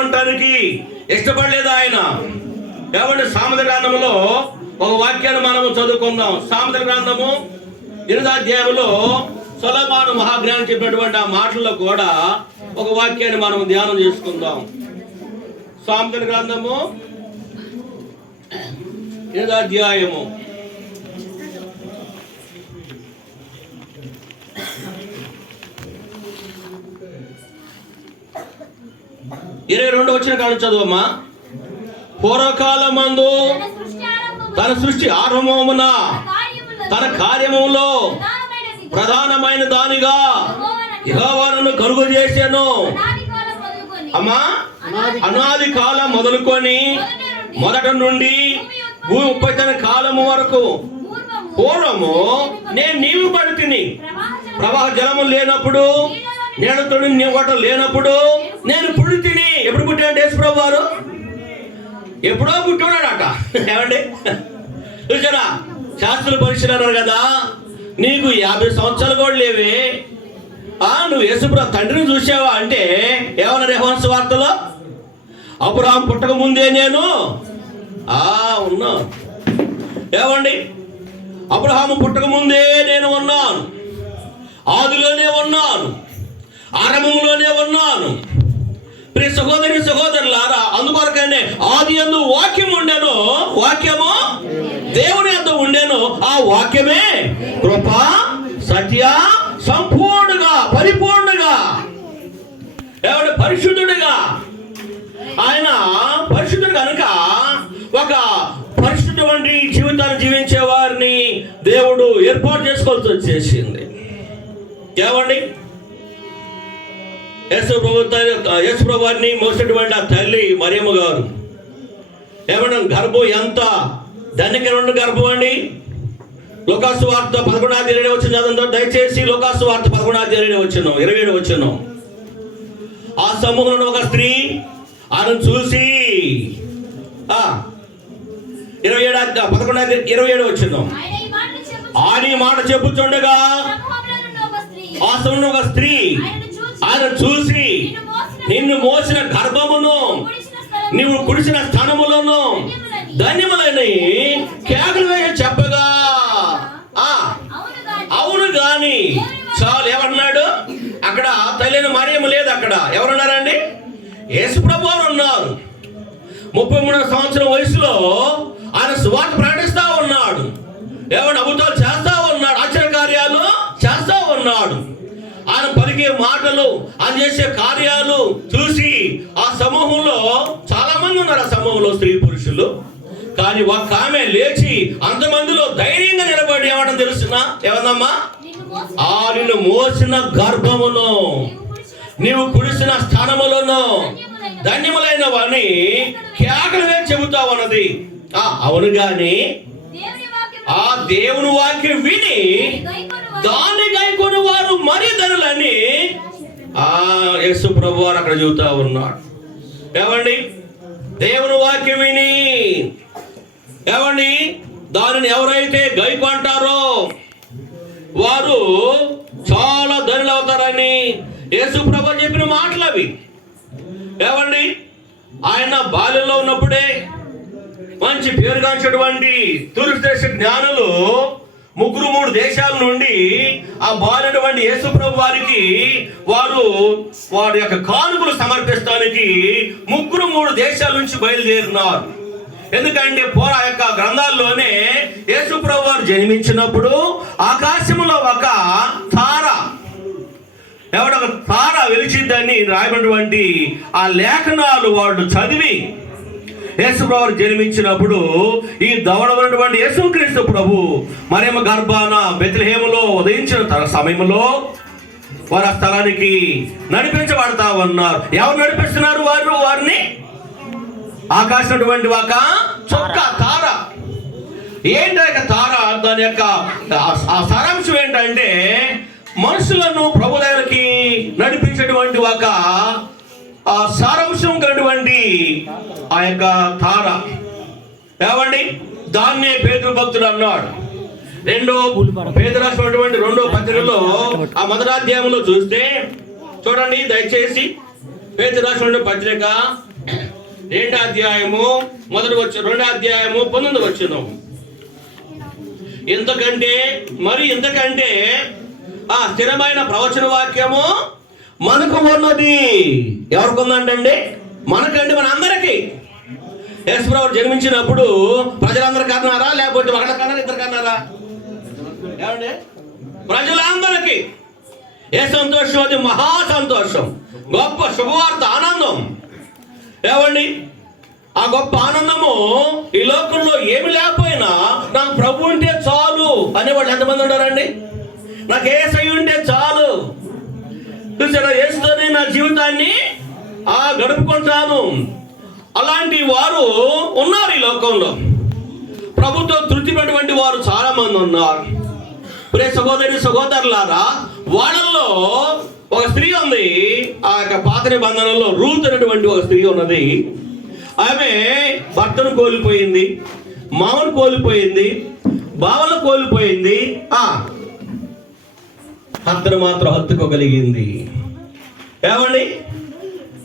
ఉండటానికి ఇష్టపడలేదు ఆయన. ఏమంటే సామెతల గ్రంథములో ఒక వాక్యాన్ని మనము చదువుకుందాం. సామెతల గ్రంథము 8వ అధ్యాయంలో సొలొమోను మహాజ్ఞాని చెప్పినటువంటి ఆ మాటల్లో కూడా ఒక వాక్యాన్ని మనం ధ్యానం చేసుకుందాం. సామెతల గ్రంథము 8వ అధ్యాయము 22 వచ్చిన కాను చదువమ్మా. పూర్వకాలమందు తన సృష్టి ఆరంభమున తన కార్యములో ప్రధానమైన దానిగా యెహోవాను కలుగు చేశాను. అమ్మా, అనాది కాలం మొదలుకొని మొదట నుండి భూమి ఉపరితల కాలము వరకు పూర్వము నేను నీవు పడితిని. ప్రవాహ జలము లేనప్పుడు, నీడతోడి నీవట లేనప్పుడు నేను పుడితిని. ఎప్పుడు పుట్టాడు యేసుప్రభు వారు? ఎప్పుడో పుట్టున్నాడట. ఏమండి చూసారా, శాస్త్రులు పరిశీలన్నారు కదా, నీకు 50 సంవత్సరాలు కూడా లేవే, నువ్వు యేసుప్రభు తండ్రిని చూసావా అంటే ఏమన్నారు యోహాను సువార్తలో? అబ్రహాము పుట్టక ముందే నేను ఉన్నా. ఏమండి, అబ్రహాము పుట్టక ముందే నేను ఉన్నాను, ఆదిలోనే ఉన్నాను, ఆరంభంలోనే ఉన్నాను. ప్రియ సహోదరి సహోదరులారా, అందుకొరకనే ఆది యందు వాక్యం ఉండెను, వాక్యము దేవుని యొద్ద ఉండెను, ఆ వాక్యమే కృప సత్య సంపూర్ణంగా పరిపూర్ణంగా ఏమంటే పరిశుద్ధుడిగా, ఆయన పరిశుద్ధుడు కనుక ఒక పరిశుద్ధమైన జీవితాన్ని జీవించే వారిని దేవుడు ఏర్పాటు చేసుకోవాల్సి వచ్చేసింది. ఏమండి, యేసుప్రభు వారిని మోసినటువంటి ఆ తల్లి మరియమ్మ గారు ఏమన్నా గర్భం ఎంత ధన్యకరమైన గర్భం అండి. లోకాసు వార్త 11:27 వచ్చిన దయచేసి లోకాసు వార్త 11:27 వచ్చిన ఆ సమూహంలో ఒక స్త్రీ ఆయనను చూసి 11:27 వచ్చిన ఆయన ఈ మాట చెప్పుచుండగా ఆ సమూహంలో ఒక స్త్రీ ఆయన చూసి నిన్ను మోసిన గర్భమును నీవు కుడిసిన స్థానములను ధన్యములైన కేకలు వేసి చెప్పగా అవును గాని చాలు. ఎవరన్నాడు అక్కడ? తల్లిని మరియమ్మ లేదు అక్కడ. ఎవరున్నారండి? యేసుప్రభు వారు ఉన్నారు. 33 సంవత్సరం వయసులో ఆయన సువార్త ప్రకటిస్తా ఉన్నాడు. ఏమన్నా అద్భుతాలు చేస్తా ఉన్నాడు, ఆశ్చర్యకార్యాలు చేస్తా ఉన్నాడు. ఆయన పలికే మాటలు, ఆయన చేసే కార్యాలు చూసి ఆ సమూహంలో చాలా మంది ఉన్నారు. ఆ సమూహంలో స్త్రీ పురుషులు. కానీ ఒక ఆమె లేచి అంతమందిలో ధైర్యంగా నిలబడి ఏమంటాం తెలుసునా? ఏమన్నమ్మా? నిన్ను మోసిన గర్భమును నీవు కుడిసిన స్థానములను ధన్యములైన వాని కేకలు వేసి చెబుతావన్నది. అవును గాని ఆ దేవుని వాక్యం విని దాన్ని గైకొని వారు మరి ధనులని యేసు ప్రభు వారు అక్కడ చెబుతా ఉన్నాడు. ఏమండి, దేవుని వాక్యం విని ఏమండి దానిని ఎవరైతే గైకొంటారో వారు చాలా ధనులు అవుతారని యేసు ప్రభు చెప్పిన మాటలు అవి. ఏమండి, ఆయన బాల్యంలో ఉన్నప్పుడే మంచి పేరుగాంచినటువంటి తూర్పు దేశ జ్ఞానులు 3 దేశాల నుండి ఆ బాలైనటువంటి యేసుప్రభు వారికి వారి యొక్క కానుకలు సమర్పిస్తానికి 3 దేశాల నుంచి బయలుదేరినారు. ఎందుకంటే ఆ యొక్క గ్రంథాల్లోనే యేసుప్రభు వారు జన్మించినప్పుడు ఆకాశంలో ఒక తార ఒక తార వెలిచిద్దని రాయబడినటువంటి ఆ లేఖనాలు వాళ్ళు చదివి యేసుప్రభు జన్మించినప్పుడు ఈ దవడమైనటువంటి యేసుక్రీస్తు ప్రభు మరియమ్మ గర్భాన బెత్లెహేములో ఉదయించిన సమయంలో వారు ఆ స్థలానికి నడిపించబడతా ఉన్నారు. ఎవరు నడిపిస్తున్నారు? వారిని ఆకాశమైనటువంటి ఒక చొక్క తార. ఏంటి తార? దాని యొక్క ఆ సారాంశం ఏంటంటే మనుషులను ప్రభు దగ్గరికి నడిపించేటువంటి ఒక సారాంశం కలిగినటువంటి ఆ యొక్క తార. ఏమండి, దాన్నే పేతురు భక్తుడు అన్నాడు. పేతురు రాసినటువంటి 2వ పత్రికలో ఆ 1వ అధ్యాయంలో చూస్తే చూడండి దయచేసి పేతురు రాసిన పత్రిక 2వ అధ్యాయము 19 వచనం. ఇంతకంటే ఆ స్థిరమైన ప్రవచన వాక్యము మనకు ఉన్నది. ఎవరికి ఉందంటండి? మనకండి, మన అందరికీ. యేసుప్రభువు జన్మించినప్పుడు ప్రజలందరూ కన్నారా, లేకపోతే ఒకళ్ళ కన్నారా, ఇద్దరు కన్నారా? ఏమండి? ప్రజలందరికీ. ఏ సంతోషం అది! మహా సంతోషం, గొప్ప శుభవార్త, ఆనందం. ఏమండి? ఆ గొప్ప ఆనందము ఈ లోకంలో ఏమి లేకపోయినా నాకు ప్రభు ఉంటే చాలు అనేవాళ్ళు ఎంతమంది ఉన్నారండి? నాకు యేసయ్య ఉంటే చాలు, చూసారా, యేసుతోనే నా జీవితాన్ని గడుపుకుంటాను. అలాంటి వారు ఉన్నారు ఈ లోకంలో. ప్రభుతో తృప్తిపడినటువంటి వారు చాలా మంది ఉన్నారు. ప్రియ సహోదరులారా, వాళ్ళల్లో ఒక స్త్రీ ఉంది. ఆ యొక్క పాత నిబంధనలో రూత్ అనేటువంటి ఒక స్త్రీ ఉన్నది. ఆమె భర్తను కోల్పోయింది, మామను కోల్పోయింది, బావను కోల్పోయింది, భర్తను మాత్రం హత్తుకోగలిగింది. ఏమండి?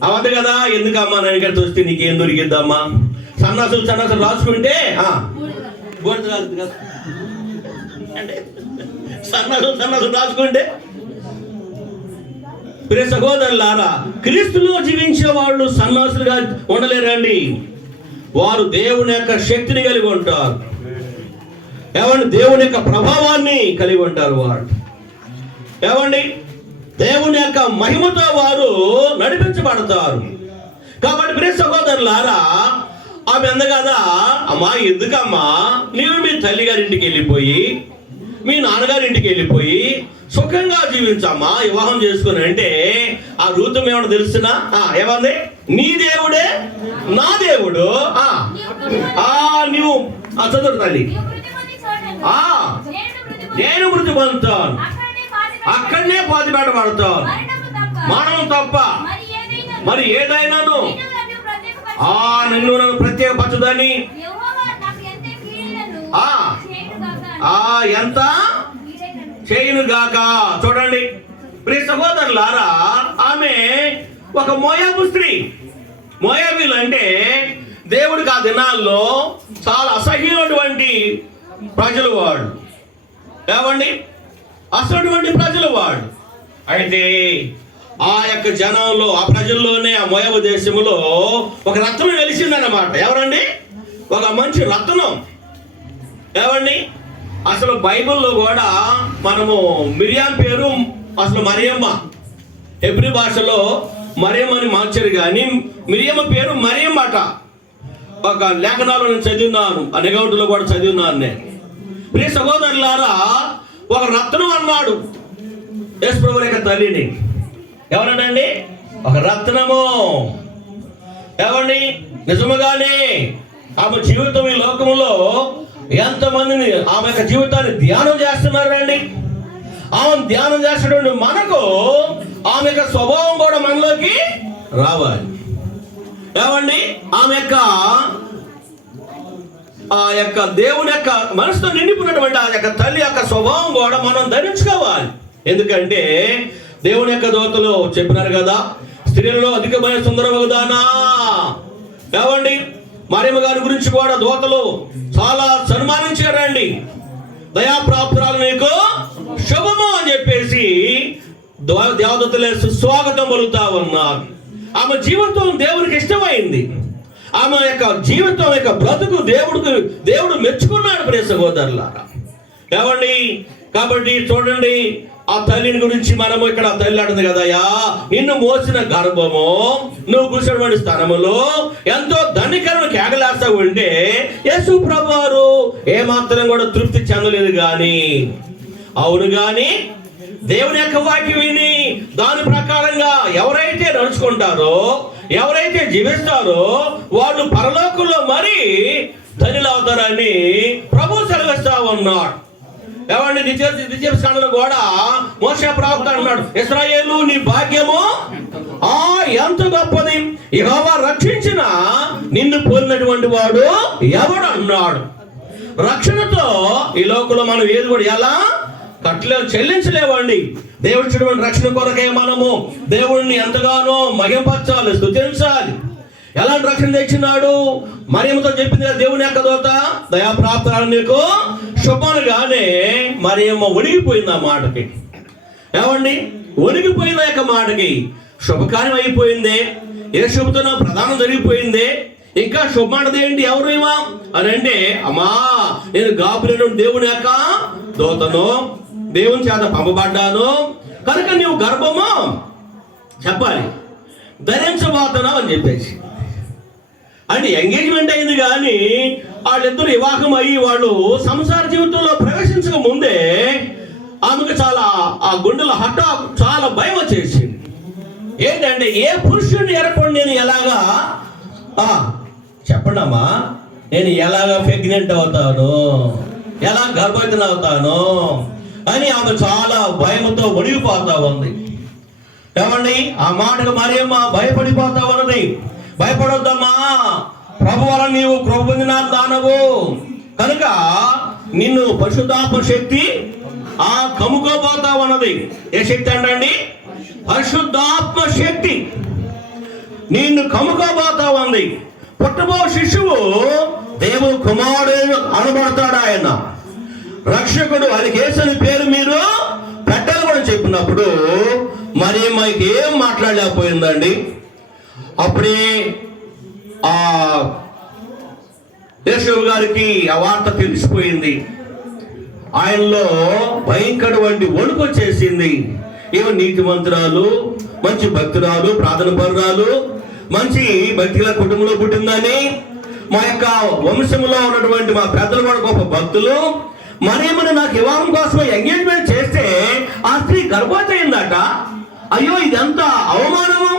అవద్దు కదా. ఎందుకమ్మా నేను ఇక్కడ చూస్తే నీకేం దొరికిద్దమ్మా? సన్నాసులు రాసుకుంటే అంటే సన్నాసులు రాసుకుంటే. ప్రియ సహోదరులారా, క్రీస్తులో జీవించే వాళ్ళు సన్నాసులుగా ఉండలేరండి. వారు దేవుని యొక్క శక్తిని కలిగి ఉంటారు. ఏమండి? దేవుని యొక్క ప్రభావాన్ని కలిగి ఉంటారు వారు. ఏమండి? దేవుని యొక్క మహిమతో వారు నడిపించబడతారు. కాబట్టి ప్రియ సహోదరులారా, ఆమె అందగదా, అమ్మా ఎందుకమ్మా నీవు మీ తల్లి గారింటికి వెళ్ళిపోయి, మీ నాన్నగారింటికి వెళ్ళిపోయి సుఖంగా జీవించమ్మా, వివాహం చేసుకుని అంటే ఆ రూతం ఏమన్నా తెలుసునా? ఏమంది? నీ దేవుడే నా దేవుడు. నీవు చదువు తల్లి, నేను మృతి పొందుతాను, అక్కడనే పాతి పెట్టబడతాను, మరణం తప్ప మరి ఏదైనాను నిన్ను నన్ను ప్రత్యేకపరచుదని ఎంత చేయను గాక. చూడండి ప్రియ సహోదరులారా, ఆమె ఒక మోయాబు స్త్రీ. మోయాబీలు అంటే దేవుడికి ఆ దినాల్లో చాలా అసహ్యమైనటువంటి ప్రజలు వాళ్ళు. ఏమండి? అసలటువంటి ప్రజలు వాళ్ళు. అయితే ఆ యొక్క జనంలో, ఆ ప్రజల్లోనే, ఆ మోయాబు దేశంలో ఒక రత్నం వెలిసిందన్నమాట. ఎవరండి? ఒక మంచి రత్నం. ఏమండి? అసలు బైబిల్లో కూడా మనము మిరియాం పేరు అసలు మరియమ్మ. హెబ్రీ భాషలో మరియమ్మ అని మార్చారు, కానీ మిరియమ్మ పేరు మరియమ్మ అట. ఒక లేఖనాలు నేను చదివినాను, ఆ నిఘంటులో కూడా చదివినాను నేను. ప్రియ సహోదరులారా, ఒక రత్నం అన్నాడు యేసు ప్రభువు యొక్క తల్లిని. ఎవరండి? ఒక రత్నము. ఏమండి? నిజముగానే ఆమె జీవితం ఈ లోకంలో ఎంతమందిని ఆమె యొక్క జీవితాన్ని ధ్యానం చేస్తున్నారండి. ఆమె ధ్యానం చేస్తున్న మనకు ఆమె యొక్క స్వభావం కూడా మనలోకి రావాలి. ఏమండి? ఆమె యొక్క ఆ యొక్క దేవుని యొక్క మనసుతో నిండిపోయినటువంటి ఆ యొక్క తల్లి యొక్క స్వభావం కూడా మనం ధరించుకోవాలి. ఎందుకంటే దేవుని యొక్క దూతలు చెప్పినారు కదా, స్త్రీలలో అధికమైన సుందరమగుదానా. ఏమండి? మరియమ్మ గారి గురించి కూడా దూతలు చాలా సన్మానించారండి. దయాప్రాప్తురాలు నీకు శుభము అని చెప్పేసి దేవదూతలే సుస్వాగతం పలుకుతా ఉన్నారు. ఆమె జీవితం దేవునికి ఇష్టమైంది. ఆమె యొక్క జీవితం యొక్క బ్రతుకు దేవుడు మెచ్చుకున్నాడు. ప్రియ సహోదరులారా, ఏమండి? కాబట్టి చూడండి, ఆ తల్లిని గురించి మనము ఇక్కడ తల్లి అంటుంది కదయ్యా, నిన్ను మోసిన గర్భము, నువ్వు కూర్చున్నటువంటి స్థానములో ఎంతో ధనికరను కేకలేస్తా ఉంటే యేసు ప్రభు వారు ఏమాత్రం కూడా తృప్తి చెందలేదు. కానీ అవును, కానీ దేవుని యొక్క వాక్యం విని దాని ప్రకారంగా ఎవరైతే నడుచుకుంటారో, ఎవరైతే జీవిస్తారో వాళ్ళు పరలోకంలో మరి ధనులు అవుతారని ప్రభు సెలవిస్తా ఉన్నాడు. ఏమండి? ద్వితీయ స్కంధంలో కూడా మోషే ప్రవక్త అన్నాడు, ఇశ్రాయేలు నీ భాగ్యము ఎంత గొప్పది, యెహోవా రక్షించిన నిన్ను పోలినటువంటి వాడు ఎవడు అన్నాడు. రక్షణతో ఈ లోకంలో మనం ఏది కూడా ఎలా చెల్లించలేవండి. దేవుడి రక్షణ కొరకే మనము దేవుడిని ఎంతగానో మహింపరచాలి, స్తుతించాలి. ఎలాంటి రక్షణ తెచ్చినాడు? మరియమ్మతో చెప్పింది కదా దేవుని యొక్క దూత, దయాప్రాప్తాలు నీకు శుభాలుగానే మరియమ్మ ఒడిగిపోయింది ఆ మాటకి. ఏమండి, ఒడిగిపోయిన యొక్క మాటకి శుభకార్యం అయిపోయింది. ఏ శుభతో ప్రధానం జరిగిపోయింది. ఇంకా శుభమానది ఏంటి? ఎవరు ఇవా అని అంటే, అమ్మా నేను గాబ్రియలు దేవుని యొక్క దూతను, దేవుని చేత పంపబడ్డాను కనుక నీవు గర్భము చెప్పాలి ధరించబోతున్నావు అని చెప్పేసి. అంటే ఎంగేజ్మెంట్ అయింది కానీ వాళ్ళిద్దరు వివాహం అయ్యి వాళ్ళు సంసార జీవితంలో ప్రవేశించక ముందే ఆమెకు చాలా ఆ గుండెల చాలా భయం వచ్చేసింది. ఏంటంటే ఏ పురుషుడిని ఎరపడి నేను ఎలాగా చెప్పండి అమ్మా, నేను ఎలాగా ప్రెగ్నెంట్ అవుతాను, ఎలా గర్భవతిని అవుతాను అని ఆమె చాలా భయంతో ఒడిగిపోతా ఉంది. ఏమండి, ఆ మాటకు మరియమ్మ భయపడిపోతా ఉన్నది. భయపడొద్దమ్మా, ప్రభు వల్ల నీవు కృప పొందిన దానవు కనుక నిన్ను పరిశుద్ధాత్మ శక్తి కమ్ముకోబోతా ఉన్నది. ఏ శక్తి అంటండి? పరిశుద్ధాత్మ శక్తి నిన్ను కమ్ముకోబోతా ఉంది. పుట్టబో శిశువు దేవుడు కుమారుడు అనబడతాడు. ఆయన రక్షకుడు, అది కేసని పేరు మీరు పెట్టాలి కూడా చెప్పినప్పుడు మరి మైకి ఏం మాట్లాడలేకపోయిందండి. అప్పుడే ఆ యేసు గారికి ఆ వార్త తెలిసిపోయింది. ఆయనలో భయంకరమైన వణుకు వచ్చేసింది. ఏమో నీతిమంతురాలు, మంచి భక్తురాలు, ప్రార్థన పరురాలు, మంచి భక్తుల కుటుంబంలో పుట్టిందని, మా యొక్క వంశంలో ఉన్నటువంటి మా పెద్దలు కూడా గొప్ప భక్తులు, మరేమని నాకు వివాహం కోసం ఎంగేజ్మెంట్ చేస్తే ఆ స్త్రీ గర్భవతి అయిందట. అయ్యో ఇదంతా అవమానము.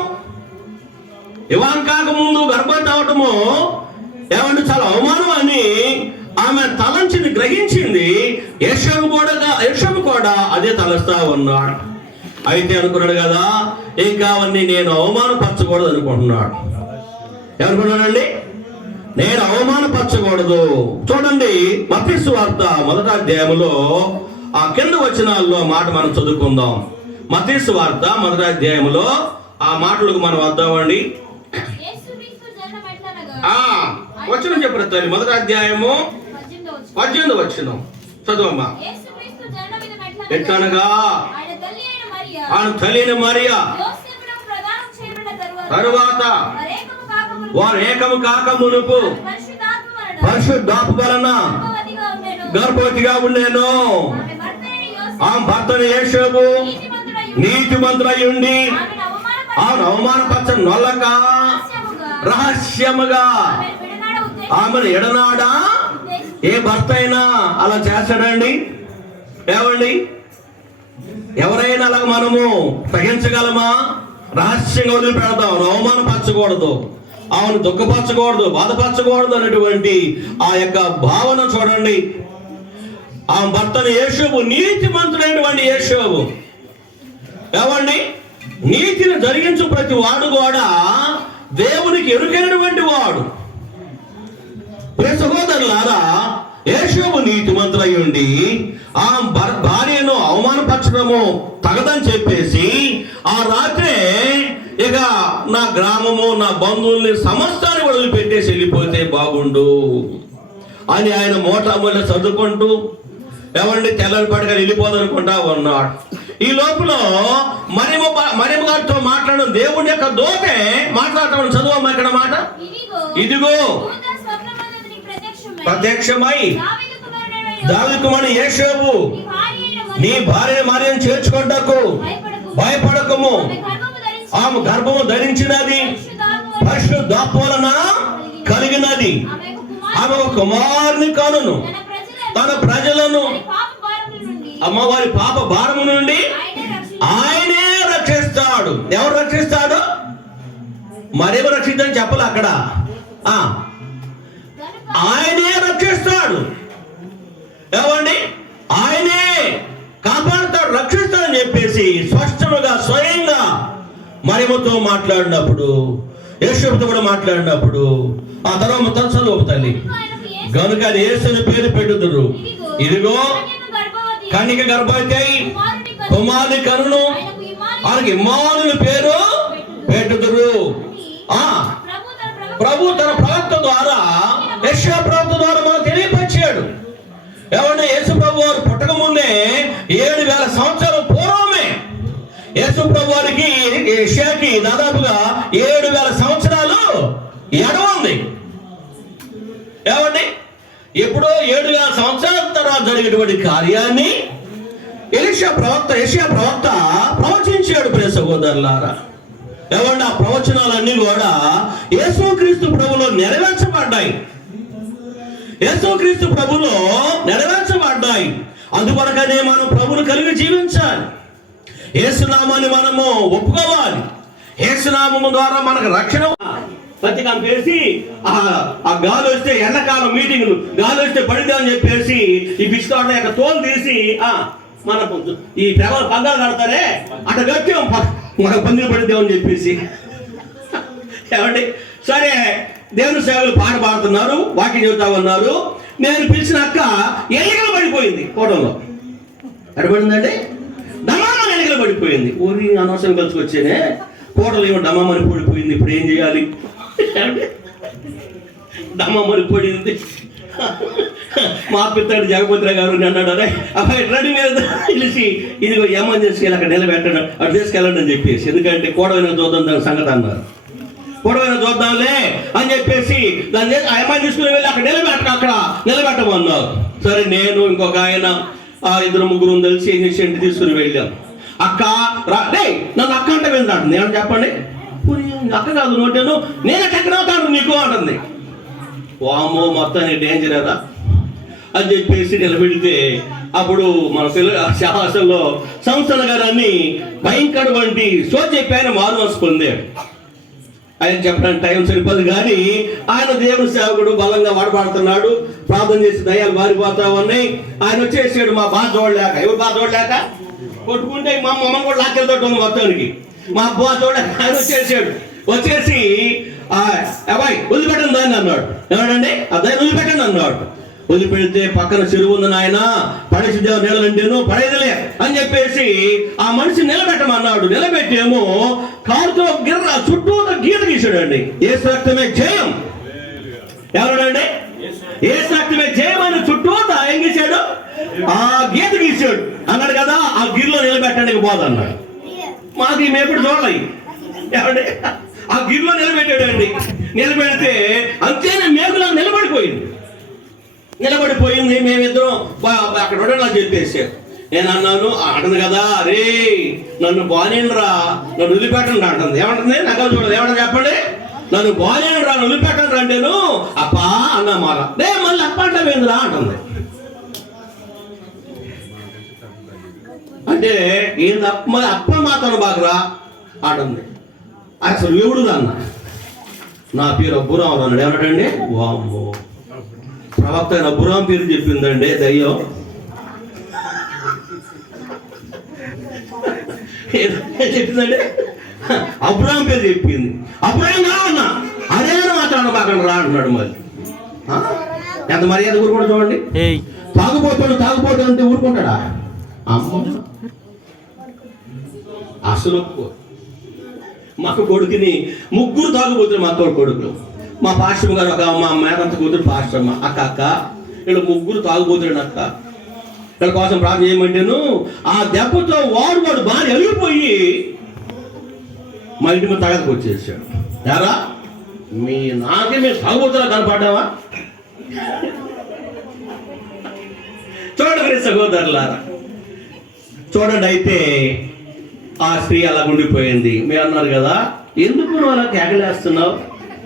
వివాహం కాకముందు గర్భవతి అవటము ఏమంటే చాలా అవమానం అని ఆమె తలంచిని గ్రహించింది. యేషము కూడా అదే తలస్తా ఉన్నాడు. అయితే అనుకున్నాడు కదా, ఇంకా అవన్నీ నేను అవమానపరచకూడదు అనుకుంటున్నాడు. ఏమనుకున్నాడండి? నేను అవమానపరచకూడదు. చూడండి, మత్తయి సువార్త 1వ అధ్యాయంలో ఆ కింద వచనాల్లో మాట మనం చదువుకుందాం. మత్తయి సువార్త 1వ అధ్యాయంలో ఆ మాటలకు మనం వద్దామండి. వచనం చెప్పిన తల్లి 1వ అధ్యాయము 18వ వచనం చదువమ్మా. ఎట్లనగా ఆయన తల్లి అయిన మరియా తరువాత వారు ఏకము కాక మునుపు పరిశుద్ధాత్మ వలన గర్భవతిగా ఉండేను. ఆమె భర్తను యేసేపు నీతిమంతుడై ఉండి ఆమెను అవమానపరచని నొల్లక రహస్యముగా ఆమెను ఎడనాడా. ఏ భర్త అయినా అలా చేస్తాడండి? ఏమండి, ఎవరైనా అలాగ మనము సహించగలమా? రహస్యంగా వదిలిపెడతాం. అవమానపరచకూడదు, ఆమెను దుఃఖపరచకూడదు, బాధపరచకూడదు అనేటువంటి ఆ యొక్క భావన చూడండి. ఆ భర్తను యేసేపు నీతిమంతుడైనటువంటి యేసేపు. ఏమండి, నీతిని జరిగించు ప్రతి వాడు కూడా దేవునికి ఎరుకైనటువంటి వాడు. సహోదరులారా, యేసేపు నీతిమంతుడై ఉండి ఆ భార్యను అవమానపరచడము తగదని చెప్పేసి ఆ రాత్రే ఇక నా గ్రామము, నా బంధువుల్ని సమస్తాన్ని వదిలిపెట్టేసి వెళ్ళిపోతే బాగుండు అని ఆయన మోటామూల చదువుకుంటూ ఏమండి తెల్లని పడగా వెళ్ళిపోదనుకుంటా ఉన్నాడు. ఈ లోపల మరియమ్మ గారితో మాట్లాడడం దేవుని యొక్క దూతే మాట్లాడతామని చదువమ్మా ఇక్కడ మాట. ఇదిగో ప్రత్యక్షమై దావీదు కుమారుడు యేసేపు నీ భార్య మరియను చేర్చుకొనుటకు భయపడకము, ఆమె గర్భము ధరించినది పరిశుద్ధాత్మ వలన కలిగినది. ఆమె ఒక కుమారుని కనును, తన ప్రజలను అమ్మవారి పాప భారము నుండి ఆయనే రక్షిస్తాడు. ఎవరు రక్షిస్తాడు? మరేమో రక్షిద్దని చెప్పలే అక్కడ. ఆయనే రక్షిస్తాడు. ఏమండి, ఆయనే కాపాడుతాడు, రక్షిస్తాడని చెప్పేసి స్పష్టంగా స్వయంగా మరియమ్మతో మాట్లాడినప్పుడు, యేసేపుతో కూడా మాట్లాడినప్పుడు ఆ తర్వాత చదువు తల్లి గనుక అది యేసుని పేరు పెట్టుదురు. ఇదిగో కన్యక గర్భవతి అయి కుమారుని కనును, ఆయనకి ఇమ్మానుయేలు పేరు పెట్టుదురు. ప్రభు తన ప్రవక్త ద్వారా, యెషయా ప్రవక్త ద్వారా మనం తెలియపరిచాడు. ఏమన్నా యేసు ప్రభు వారు పుట్టక ముందే 7,000 సంవత్సరాల పూర్వమే యేసు ప్రభు వారికి యెషయాకి దాదాపుగా 7,000 సంవత్సరాలు ఎడవుంది. ఏమండి, ఎప్పుడో 7,000 సంవత్సరాల తర్వాత జరిగినటువంటి కార్యాన్ని యెషయా ప్రవక్త ప్రవచించాడు. ప్రియ సహోదరులారా, ఏమంటే ఆ ప్రవచనాలన్నీ కూడా యేసుక్రీస్తు ప్రభులో నెరవేర్చబడ్డాయి. యేసుక్రీస్తు ప్రభులో నెరవేర్చబడ్డాయి. అందుకొరకనే మనం ప్రభువును కలిగి జీవించాలి. యేసునామాన్ని మనము ఒప్పుకోవాలి. యేసునామము ద్వారా మనకు రక్షణ. పత్రికను వేసి ఆ గాలి వస్తే ఎండాకాలం మీటింగ్లు, గాలి వస్తే పడితే అని చెప్పేసి ఈ బిస్కట్ యొక్క తోలు తీసి మన ఈ ప్రేమల పందాలు కడతారే అట్లా గట్టి మనకు పందిలు పడితే అని చెప్పేసి. ఏమండి, సరే దేవుని సేవలు పాట పాడుతున్నారు, వాక్యం చెబుతా ఉన్నారు. నేను పిలిచిన అక్క ఎలికలు పడిపోయింది. కోటంలో అడిపడిందండి, డమామని ఎలికలు పడిపోయింది. ఊరి అనవసరం కలుసుకొచ్చేనే కోటలో ఏమో డమామని పడిపోయింది. ఇప్పుడు ఏం చేయాలి? డమామని పడింది. మా పిత్తాడు జగపతిరావు గారు అన్నాడు, అరే అబ్బాయి రెడీ మీద పిలిచి ఇదిగో ఎమర్జెన్సీ అక్కడ నిలబెట్టడం, అటు తీసుకెళ్ళండి అని చెప్పేసి. ఎందుకంటే కోడవైన చూద్దాం దాని సంగతి అన్నారు. కోడవైన చూద్దాంలే అని చెప్పేసి దాన్ని ఆ అమ్మాయి తీసుకుని వెళ్ళి అక్కడ నిలబెట్టమన్నారు. సరే, నేను ఇంకొక ఆయన 2-3 తెలిసి ఏం చేసి ఇంటి తీసుకుని వెళ్ళాం. అక్క రే నన్ను అక్క అంటే వెళ్ళాడు. నేను చెప్పండి, అక్క కాదు నోటాను, నేను ఎక్కడ అవుతాను నీకు అంటుంది. వామో మొత్తాన్ని డేంజర్ కదా అని చెప్పేసి నిలబెడితే అప్పుడు మన శాసనలో సంస్థల గారాన్ని భయంకర వంటి సో చెప్పాయని మారుమనసు పొందాడు. ఆయన చెప్పడానికి టైం సరిపోదు, కానీ ఆయన దేవుని సేవకుడు బలంగా వాడబడుతున్నాడు. ప్రార్థన చేసి దయాలు మారిపోతా ఉన్నాయి. ఆయన వచ్చేసాడు. మా బాధ చూడలేక, ఎవరు బాధ చూడలేక కొట్టుకుంటే మా అమ్మ కూడా లాక్కెళ్తాడు ఉంది మొత్తానికి. మా బాధ చూడలేక ఆయన వచ్చేసి అబ్బాయి వదిలిపెట్టండి దాన్ని అన్నాడు. ఏమన్నాడండి? ఆ దాన్ని వదిలిపెట్టండి అన్నాడు. వదిలిపెడితే పక్కన చెరువు ఉంది, నాయన పడేసి దేవుడు నీళ్ళంటేను పడేదిలే అని చెప్పేసి ఆ మనిషి నిలబెట్టమన్నాడు. నిలబెట్టేమో కారుతో చుట్టూ గీత గీసాడండి. యేసు రక్తమే జయం. ఎవరండి? యేసు రక్తమే జయం అని చుట్టూ ఏం గీశాడు? ఆ గీత గీసాడు. అన్నాడు కదా, ఆ గిరిలో నిలబెట్టడానికి పోదన్నాడు. మాకు ఈ మేపుడు చూడలేదు. ఏమండి, ఆ గిరిలో నిలబెట్టాడండి. నిలబెడితే అంతేనే మేకులో నిలబడిపోయింది. మేమిద్దరం అక్కడ ఉండడం చెప్పేసాడు. నేను అన్నాను, అంటుంది కదా, అరే నన్ను బానేనరా, నన్ను వదిలిపెట్టండి అంటుంది. ఏమంటుంది? నగలు చూడదు. ఏమన్నా చెప్పండి, నన్ను బానేనరా, నన్ను వదిలిపెట్టండి అంటేను అప్పా అన్నా మాల రే మళ్ళీ అప్ప అంటావేందిరా అంటుంది. అంటే ఏంది అప్ప మాత్రం బాగురా అంటుంది. అసలు ఎవడు అన్న, నా పేరు అబ్బురాం అన్నాడు. ఏమన్నాడండి? వామ్మో, ప్రవక్త అయిన అబ్బురాం పేరు చెప్పిందండి దయ్యం. చెప్పిందండి, అబ్బురాం పేరు చెప్పింది. అబ్బురాం రా అన్న, అదే మాట్లాడు బాగా రా అంటున్నాడు. మరి ఎంత మర్యాద ఊరుకుంటా చూడండి. తాగుపోతాడు అంటే ఊరుకుంటాడా? అమ్మ అసలు మా కొడుకుని 3 తాగుబోతులు. మా కొడుకులు, మా పాస్టర్ గారు, ఒక మా మేనంత కూతురు పాస్టర్ అక్క వీళ్ళు 3 తాగుబోతుడు. అక్క వీళ్ళ కోసం ప్రార్థన చేయమంటేను ఆ దెబ్బతో వాడు బాగా అలిగిపోయి మా ఇంటి మీద తగదకు వచ్చేసాడు. యారా నాకే మేము తాగుబోతులా కనపడ్డావా? చూడండి సహోదరులారా, చూడండి. అయితే ఆ స్త్రీ అలా ఉండిపోయింది. మేము అన్నారు కదా, ఎందుకు నువ్వు అలా కేకలేస్తున్నావు,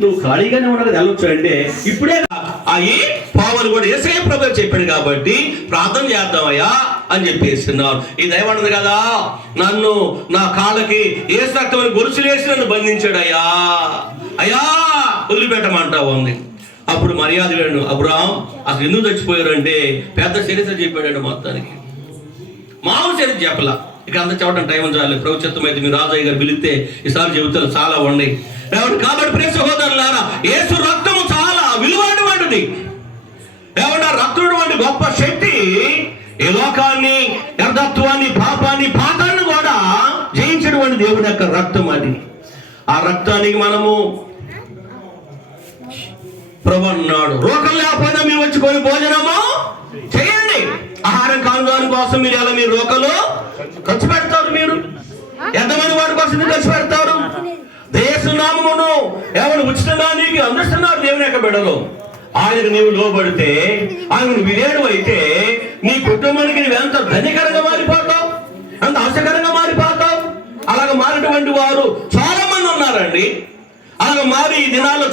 నువ్వు ఖాళీగానే ఉండగా వెళ్ళొచ్చు అంటే ఇప్పుడే అయ్యి పావులు కూడా యేసయ్య ప్రభువు చెప్పాడు కాబట్టి ప్రార్థన చేద్దామయ్యా అని చెప్పేస్తున్నారు. ఈ దైవన్నది కదా, నన్ను నా కాళ్ళకి యేసు రక్తమని గొలుసులేసి నన్ను బంధించాడు అయ్యా వదిలిపెట్టమంటా ఉంది. అప్పుడు మర్యాద వేడు అబ్రాం అసలు ఎందుకు చచ్చిపోయారంటే పెద్ద చరిత్ర చెప్పాడండి. మొత్తానికి మామూలు చరిత్ర చెప్పలా. ఇక అంత చెప్పడం టైం చాలు. ప్రభుత్వం అయితే మీరు రాజయ్య గారు పిలిస్తే ఈసారి చెబుతారు చాలా ఉన్నాయి కాబట్టి ప్రియ సహోదరులారా, యేసు రక్తము చాలా విలువైనటువంటిది. ఏమన్నా రక్తం వంటి గొప్ప శక్తి ఈ లోకాన్ని, వ్యర్థత్వాన్ని, పాపాన్ని, పాతాన్ని కూడా జయించినటువంటి దేవుని యొక్క రక్తం అది. ఆ రక్తానికి మనము ప్రభు అన్నాడు, రోకలు లేకపోయినా మీరు వచ్చుకొని భోజనము చేయండి. ఆహారం కానుదాని కోసం మీరు ఎలా మీరు రోకలు ఖర్చు పెడతారు? మీరు ఎంతమంది వాడి కోసం ఖర్చు పెడతారు? దేశనామమును ఎవరు ఉచితంగా నీకు అందిస్తున్నారు దేవుని యొక్క బిడ్డలు. ఆయనకు నీవు లోబడితే, ఆయనకు విధేయుడు అయితే నీ కుటుంబానికి నువ్వు ఎంత ధనికరంగా మారిపోతావు, ఎంత ఆశకరంగా మారిపోతావు. అలాగ మారినటువంటి వారు చాలా మంది ఉన్నారండి. అలాగ మారి ఈ దినాల్లో